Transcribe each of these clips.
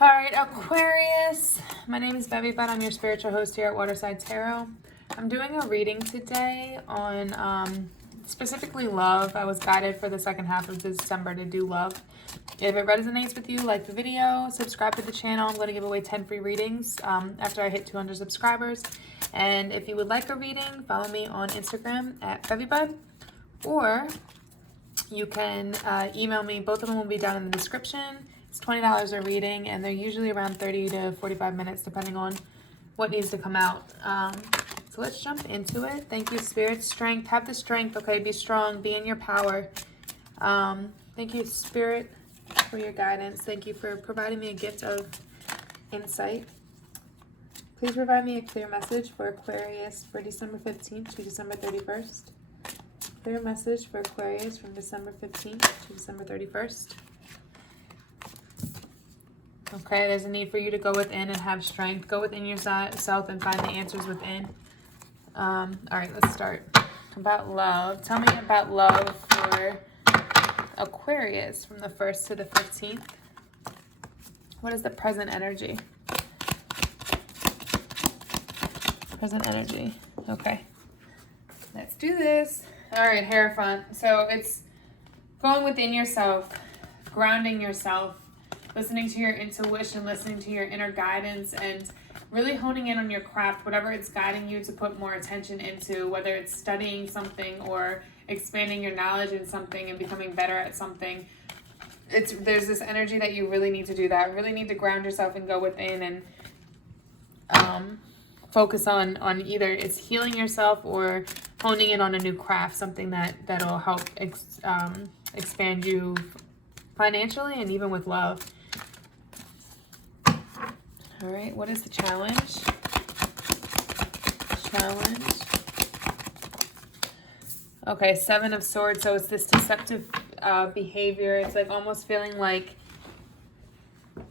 All right, Aquarius. My name is bevybud. I'm your spiritual host here at Waterside Tarot. I'm doing a reading today on specifically love. I was guided for the second half of December to do love. If it resonates with you, like the video, subscribe to the channel. I'm going to give away 10 free readings after I hit 200 subscribers. And if you would like a reading, follow me on Instagram at bevybud, or you can email me. Both of them will be down in the description. It's $20 a reading, and they're usually around 30 to 45 minutes, depending on what needs to come out. So let's jump into it. Thank you, Spirit. Strength. Have the strength, okay? Be strong. Be in your power. Thank you, Spirit, for your guidance. Thank you for providing me a gift of insight. Please provide me a clear message for Aquarius for December 15th to December 31st. Clear message for Aquarius from December 15th to December 31st. Okay, there's a need for you to go within and have strength. Go within yourself and find the answers within. All right, let's start. About love. Tell me about love for Aquarius from the 1st to the 15th. What is the present energy? Present energy. Okay. Let's do this. All right, Hierophant. So it's going within yourself, grounding yourself, listening to your intuition, listening to your inner guidance, and really honing in on your craft, whatever it's guiding you to put more attention into, whether it's studying something or expanding your knowledge in something and becoming better at something. There's this energy that you really need to do that. Really need to ground yourself and go within and focus on either it's healing yourself or honing in on a new craft, something that'll help expand you financially and even with love. All right, what is the challenge? Okay, 7 of Swords. So it's this deceptive behavior. It's like almost feeling like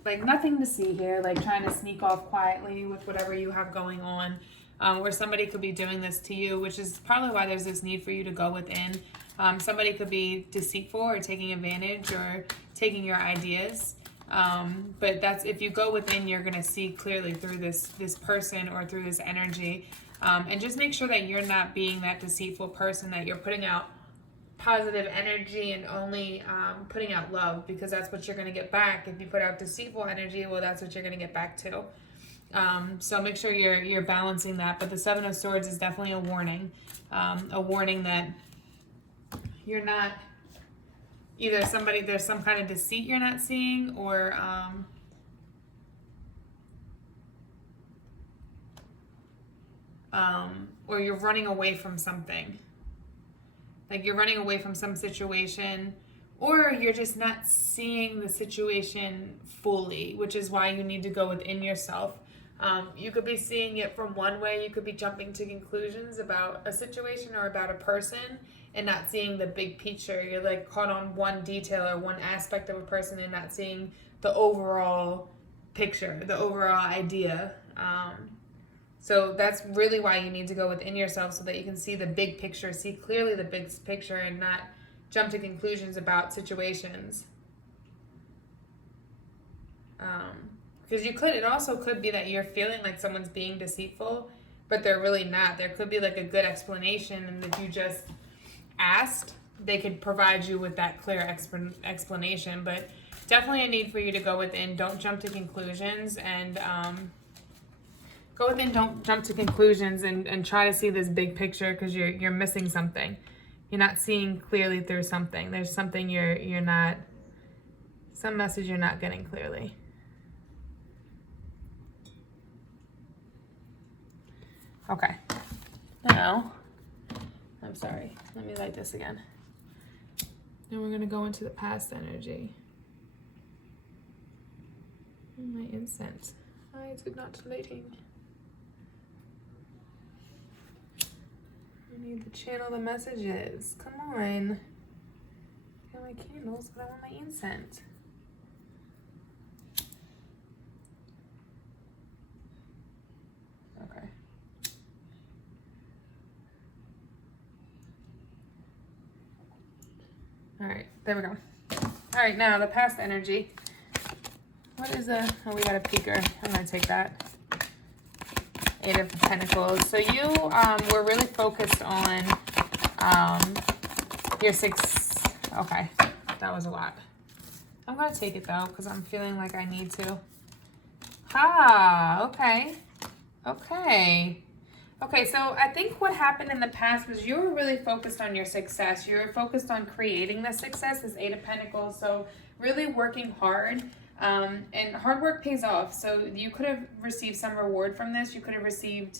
nothing to see here, like trying to sneak off quietly with whatever you have going on, where somebody could be doing this to you, which is probably why there's this need for you to go within. Somebody could be deceitful or taking advantage or taking your ideas. But that's, if you go within, you're going to see clearly through this person or through this energy. And just make sure that you're not being that deceitful person, that you're putting out positive energy and only putting out love, because that's what you're going to get back. If you put out deceitful energy, well, that's what you're going to get back too. So make sure you're balancing that. But the 7 of Swords is definitely a warning that you're not, either there's some kind of deceit you're not seeing, or you're running away from something. Like you're running away from some situation, or you're just not seeing the situation fully, which is why you need to go within yourself. You could be seeing it from one way. You could be jumping to conclusions about a situation or about a person and not seeing the big picture. You're like caught on one detail or one aspect of a person and not seeing the overall picture, the overall idea. So that's really why you need to go within yourself, so that you can see the big picture, see clearly the big picture, and not jump to conclusions about situations. Because it also could be that you're feeling like someone's being deceitful, but they're really not. There could be like a good explanation, and if you just asked, they could provide you with that clear explanation. But definitely a need for you to go within. Don't jump to conclusions, and go within, don't jump to conclusions, and try to see this big picture, because you're missing something. You're not seeing clearly through something. There's something you're not, some message you're not getting clearly. Okay. Now, I'm sorry. Let me light this again. Then we're going to go into the past energy. My incense. Why is it not lighting? I need to channel the messages. Come on. I got my candles, but I want my incense. Okay. All right, there we go. All right, now the past energy. What is a, oh, we got a peeker. I'm going to take that. 8 of Pentacles. So you were really focused on your 6. Okay, that was a lot. I'm going to take it though because I'm feeling like I need to. Okay. Okay. Okay, so I think what happened in the past was you were really focused on your success. You were focused on creating the success, this 8 of Pentacles. So really working hard, and hard work pays off. So you could have received some reward from this. You could have received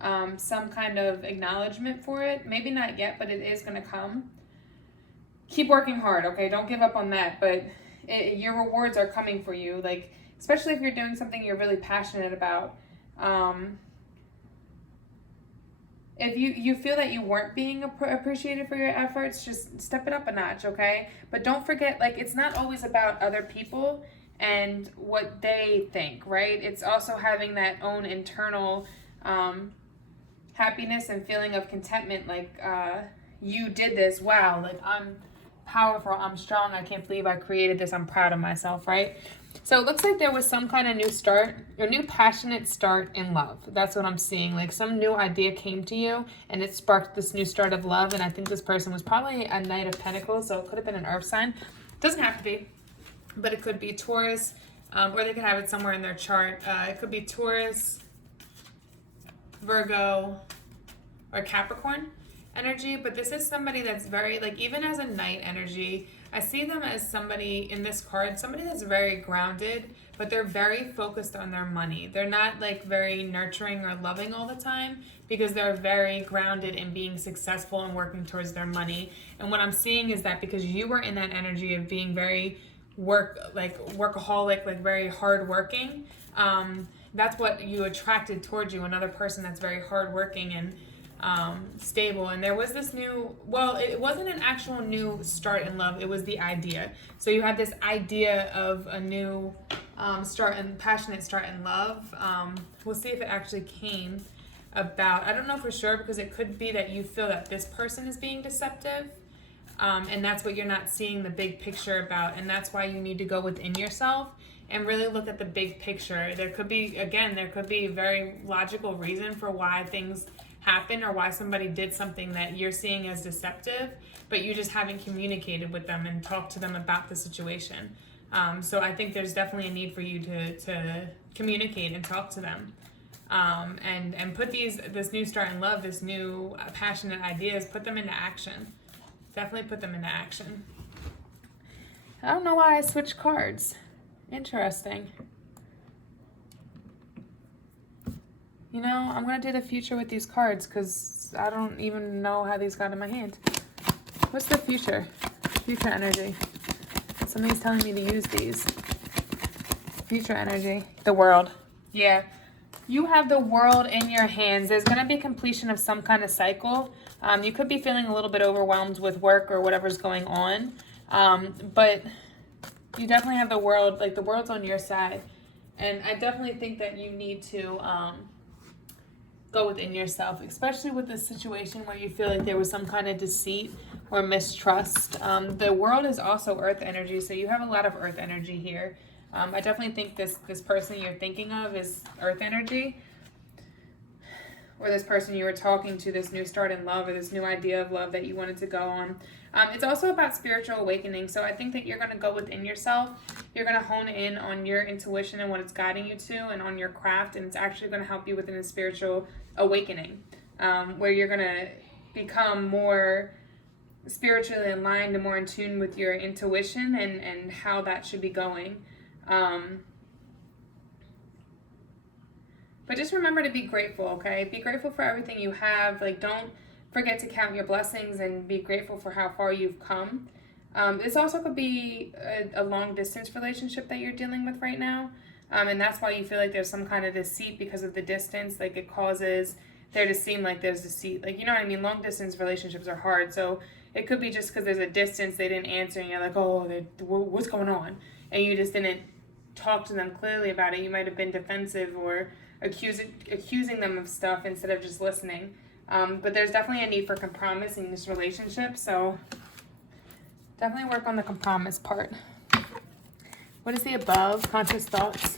some kind of acknowledgement for it. Maybe not yet, but it is going to come. Keep working hard, okay? Don't give up on that. But your rewards are coming for you, like especially if you're doing something you're really passionate about. If you feel that you weren't being appreciated for your efforts, just step it up a notch, okay? But don't forget, like, it's not always about other people and what they think, right? It's also having that own internal happiness and feeling of contentment, like, you did this, wow, like, I'm powerful, I'm strong, I can't believe I created this, I'm proud of myself, right? So it looks like there was some kind of new start, a new passionate start in love. That's what I'm seeing. Like some new idea came to you and it sparked this new start of love. And I think this person was probably a Knight of Pentacles. So it could have been an earth sign. Doesn't have to be, but it could be Taurus, or they could have it somewhere in their chart. It could be Taurus, Virgo, or Capricorn energy. But this is somebody that's very, like, even as a Knight energy, I see them as somebody in this card, somebody that's very grounded, but they're very focused on their money. They're not like very nurturing or loving all the time because they're very grounded in being successful and working towards their money. And what I'm seeing is that because you were in that energy of being very workaholic, like very hardworking, that's what you attracted towards you, another person that's very hardworking and stable. And there was this new, well, it wasn't an actual new start in love, it was the idea. So you had this idea of a new start and passionate start in love. We'll see if it actually came about. I don't know for sure because it could be that you feel that this person is being deceptive, and that's what you're not seeing the big picture about, and that's why you need to go within yourself and really look at the big picture. There could be, again, there could be a very logical reason for why things happen or why somebody did something that you're seeing as deceptive, but you just haven't communicated with them and talked to them about the situation. So I think there's definitely a need for you to communicate and talk to them, and put this new start in love, this new passionate ideas, put them into action. Definitely put them into action. I don't know why I switched cards. Interesting. You know, I'm going to do the future with these cards because I don't even know how these got in my hand. What's the future? Future energy. Somebody's telling me to use these. Future energy. The world. Yeah. You have the world in your hands. There's going to be completion of some kind of cycle. You could be feeling a little bit overwhelmed with work or whatever's going on. But you definitely have the world, like the world's on your side. And I definitely think that you need to go within yourself, especially with this situation where you feel like there was some kind of deceit or mistrust. The world is also earth energy, so you have a lot of earth energy here. I definitely think this person you're thinking of is earth energy, or this person you were talking to, this new start in love or this new idea of love that you wanted to go on. It's also about spiritual awakening, so I think that you're going to go within yourself. You're going to hone in on your intuition and what it's guiding you to, and on your craft, and it's actually going to help you within a spiritual awakening, where you're going to become more spiritually aligned and more in tune with your intuition and how that should be going. But just remember to be grateful, okay? Be grateful for everything you have. Like, don't forget to count your blessings and be grateful for how far you've come. This also could be a long-distance relationship that you're dealing with right now. And that's why you feel like there's some kind of deceit because of the distance. Like, it causes there to seem like there's deceit. Like, you know what I mean? Long-distance relationships are hard. So it could be just because there's a distance, they didn't answer, and you're like, oh, what's going on? And you just didn't talk to them clearly about it. You might have been defensive or accusing them of stuff instead of just listening. But there's definitely a need for compromise in this relationship, so definitely work on the compromise part. What is the above? Conscious thoughts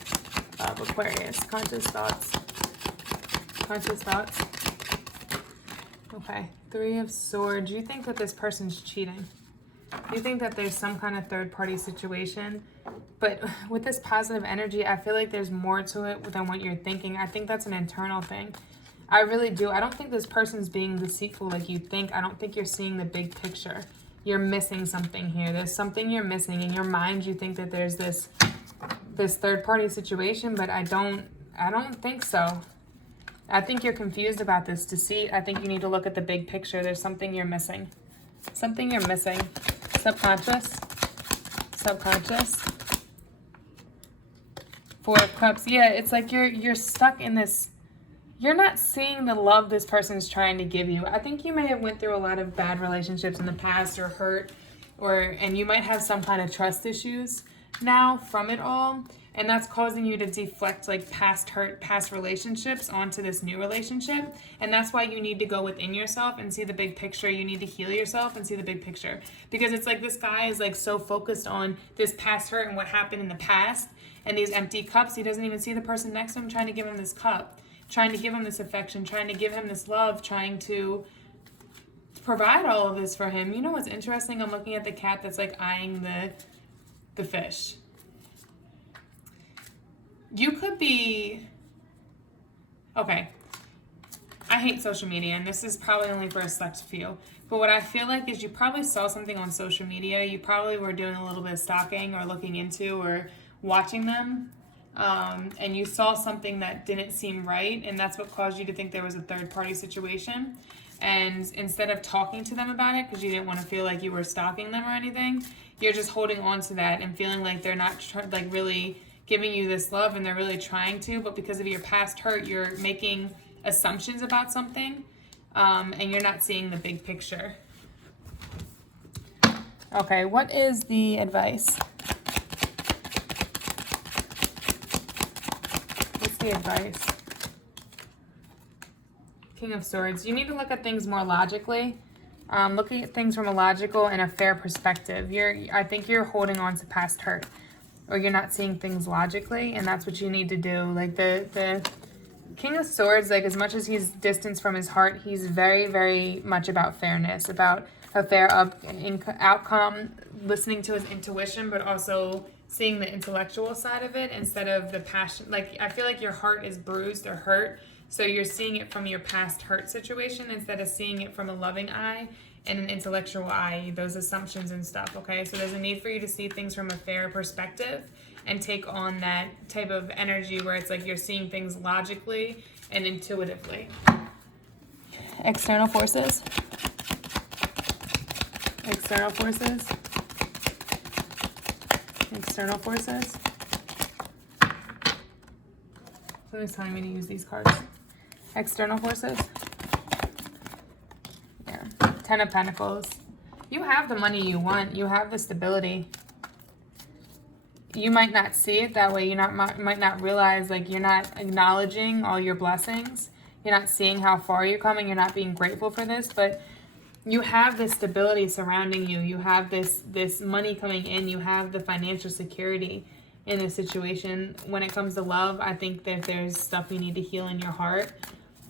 of Aquarius. Conscious thoughts. Conscious thoughts. Okay. 3 of Swords. You think that this person's cheating. You think that there's some kind of third-party situation. But with this positive energy, I feel like there's more to it than what you're thinking. I think that's an internal thing. I really do. I don't think this person's being deceitful like you think. I don't think you're seeing the big picture. You're missing something here. There's something you're missing. In your mind, you think that there's this third-party situation, but I don't think so. I think you're confused about this deceit. I think you need to look at the big picture. There's something you're missing. Something you're missing. Subconscious. Subconscious. 4 of Cups. Yeah, it's like you're stuck in this. You're not seeing the love this person's trying to give you. I think you may have went through a lot of bad relationships in the past or hurt, and you might have some kind of trust issues now from it all. And that's causing you to deflect like past hurt, past relationships onto this new relationship. And that's why you need to go within yourself and see the big picture. You need to heal yourself and see the big picture. Because it's like this guy is like so focused on this past hurt and what happened in the past and these empty cups. He doesn't even see the person next to him trying to give him this cup, trying to give him this affection, trying to give him this love, trying to provide all of this for him. You know what's interesting? I'm looking at the cat that's like eyeing the fish. You could be, okay, I hate social media, and this is probably only for a select few, but what I feel like is you probably saw something on social media, you probably were doing a little bit of stalking or looking into or watching them, and you saw something that didn't seem right, and that's what caused you to think there was a third-party situation, and instead of talking to them about it, because you didn't want to feel like you were stalking them or anything, you're just holding on to that and feeling like they're not really giving you this love, and they're really trying to, but because of your past hurt, you're making assumptions about something, and you're not seeing the big picture. Okay, what is the advice? What's the advice? King of Swords. You need to look at things more logically. Looking at things from a logical and a fair perspective. I think you're holding on to past hurt, or you're not seeing things logically, and that's what you need to do. Like the King of Swords, like as much as he's distanced from his heart, he's very, very much about fairness, about a fair outcome, listening to his intuition, but also seeing the intellectual side of it instead of the passion. Like I feel like your heart is bruised or hurt, so you're seeing it from your past hurt situation instead of seeing it from a loving eye and an intellectual eye, those assumptions and stuff, okay? So there's a need for you to see things from a fair perspective and take on that type of energy where it's like you're seeing things logically and intuitively. External forces. External forces. External forces. Somebody's telling me to use these cards. External forces. 10 of Pentacles. You have the money you want. You have the stability. You might not see it that way. You might not realize, like, you're not acknowledging all your blessings. You're not seeing how far you're coming. You're not being grateful for this, but you have this stability surrounding you. You have this money coming in. You have the financial security in this situation. When it comes to love, I think that there's stuff you need to heal in your heart.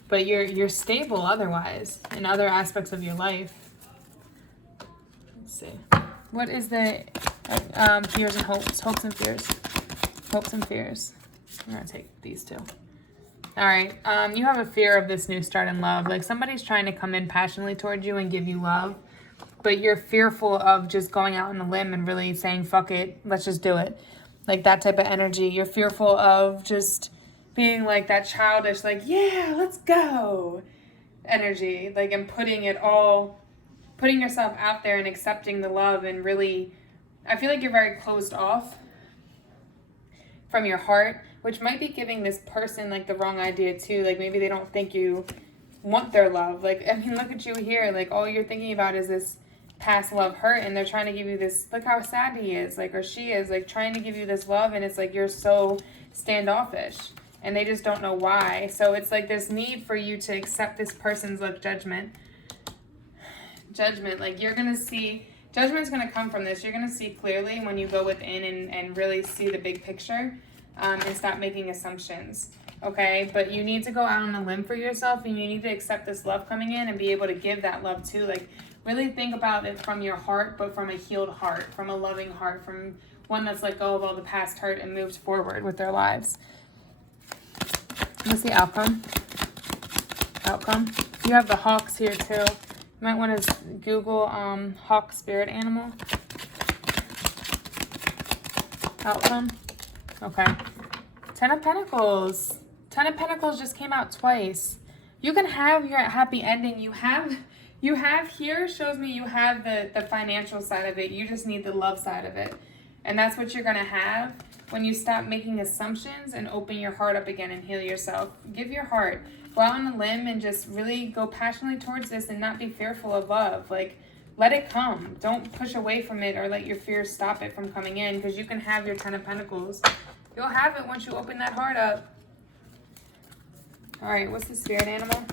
But you're stable otherwise in other aspects of your life. Let's see. What is the fears and hopes? Hopes and fears. Hopes and fears. I'm going to take these two. All right. You have a fear of this new start in love. Like somebody's trying to come in passionately towards you and give you love. But you're fearful of just going out on a limb and really saying, fuck it, let's just do it. Like that type of energy. You're fearful of just being like that childish, like, yeah, let's go energy, like, and putting yourself out there and accepting the love, and really, I feel like you're very closed off from your heart, which might be giving this person, like, the wrong idea, too. Like, maybe they don't think you want their love. Like, I mean, look at you here. Like, all you're thinking about is this past love hurt, and they're trying to give you this, look how sad he is, like, or she is, like, trying to give you this love, and it's like you're so standoffish. And they just don't know why. So it's like this need for you to accept this person's, like, judgment. Like, you're going to see Judgment's going to come from this. You're going to see clearly when you go within and really see the big picture and stop making assumptions. Okay, but you need to go out on a limb for yourself, and you need to accept this love coming in and be able to give that love too. Like, really think about it from your heart, but from a healed heart, from a loving heart, from one that's let go of all the past hurt and moved forward with their lives. What's the outcome? Outcome. You have the hawks here too. You might want to Google hawk spirit animal. Outcome. Okay. 10 of Pentacles. 10 of Pentacles just came out twice. You can have your happy ending. You have here, shows me you have the financial side of it. You just need the love side of it. And that's what you're going to have when you stop making assumptions and open your heart up again and heal yourself. Give your heart. Go out on a limb and just really go passionately towards this and not be fearful of love. Like, let it come. Don't push away from it or let your fears stop it from coming in, because you can have your 10 of Pentacles. You'll have it once you open that heart up. All right, what's the spirit animal?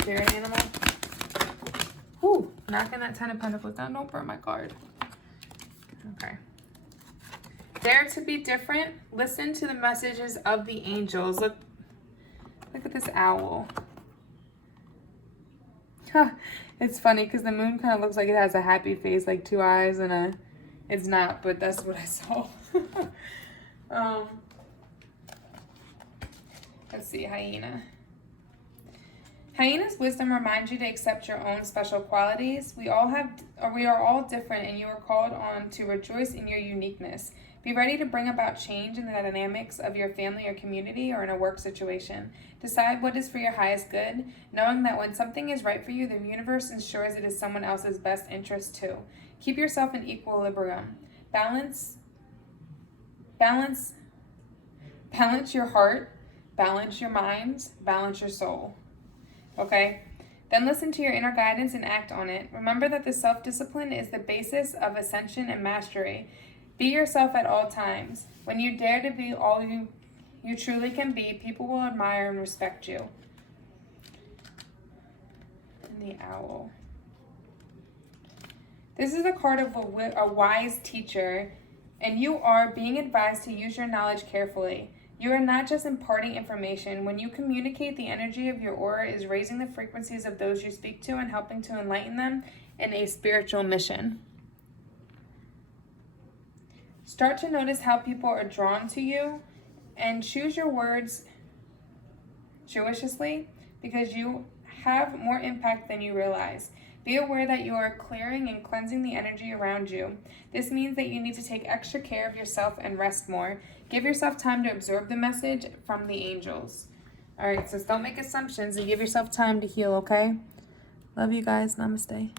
Spirit animal. Whew, knocking that 10 of Pentacles down. Don't burn my card. Okay. Dare to be different. Listen to the messages of the angels. Look at this owl. It's funny because the moon kind of looks like it has a happy face, like 2 eyes and a... It's not, but that's what I saw. Let's see, hyena. Hyena's wisdom reminds you to accept your own special qualities. We are all different, and you are called on to rejoice in your uniqueness. Be ready to bring about change in the dynamics of your family or community or in a work situation. Decide what is for your highest good, knowing that when something is right for you, the universe ensures it is someone else's best interest too. Keep yourself in equilibrium. Balance your heart, balance your mind, balance your soul. Okay? Then listen to your inner guidance and act on it. Remember that the self-discipline is the basis of ascension and mastery. Be yourself at all times. When you dare to be all you truly can be, people will admire and respect you. And the owl. This is a card of a wise teacher, and you are being advised to use your knowledge carefully. You are not just imparting information. When you communicate, the energy of your aura is raising the frequencies of those you speak to and helping to enlighten them in a spiritual mission. Start to notice how people are drawn to you and choose your words judiciously, because you have more impact than you realize. Be aware that you are clearing and cleansing the energy around you. This means that you need to take extra care of yourself and rest more. Give yourself time to absorb the message from the angels. All right, so don't make assumptions and give yourself time to heal, okay? Love you guys. Namaste.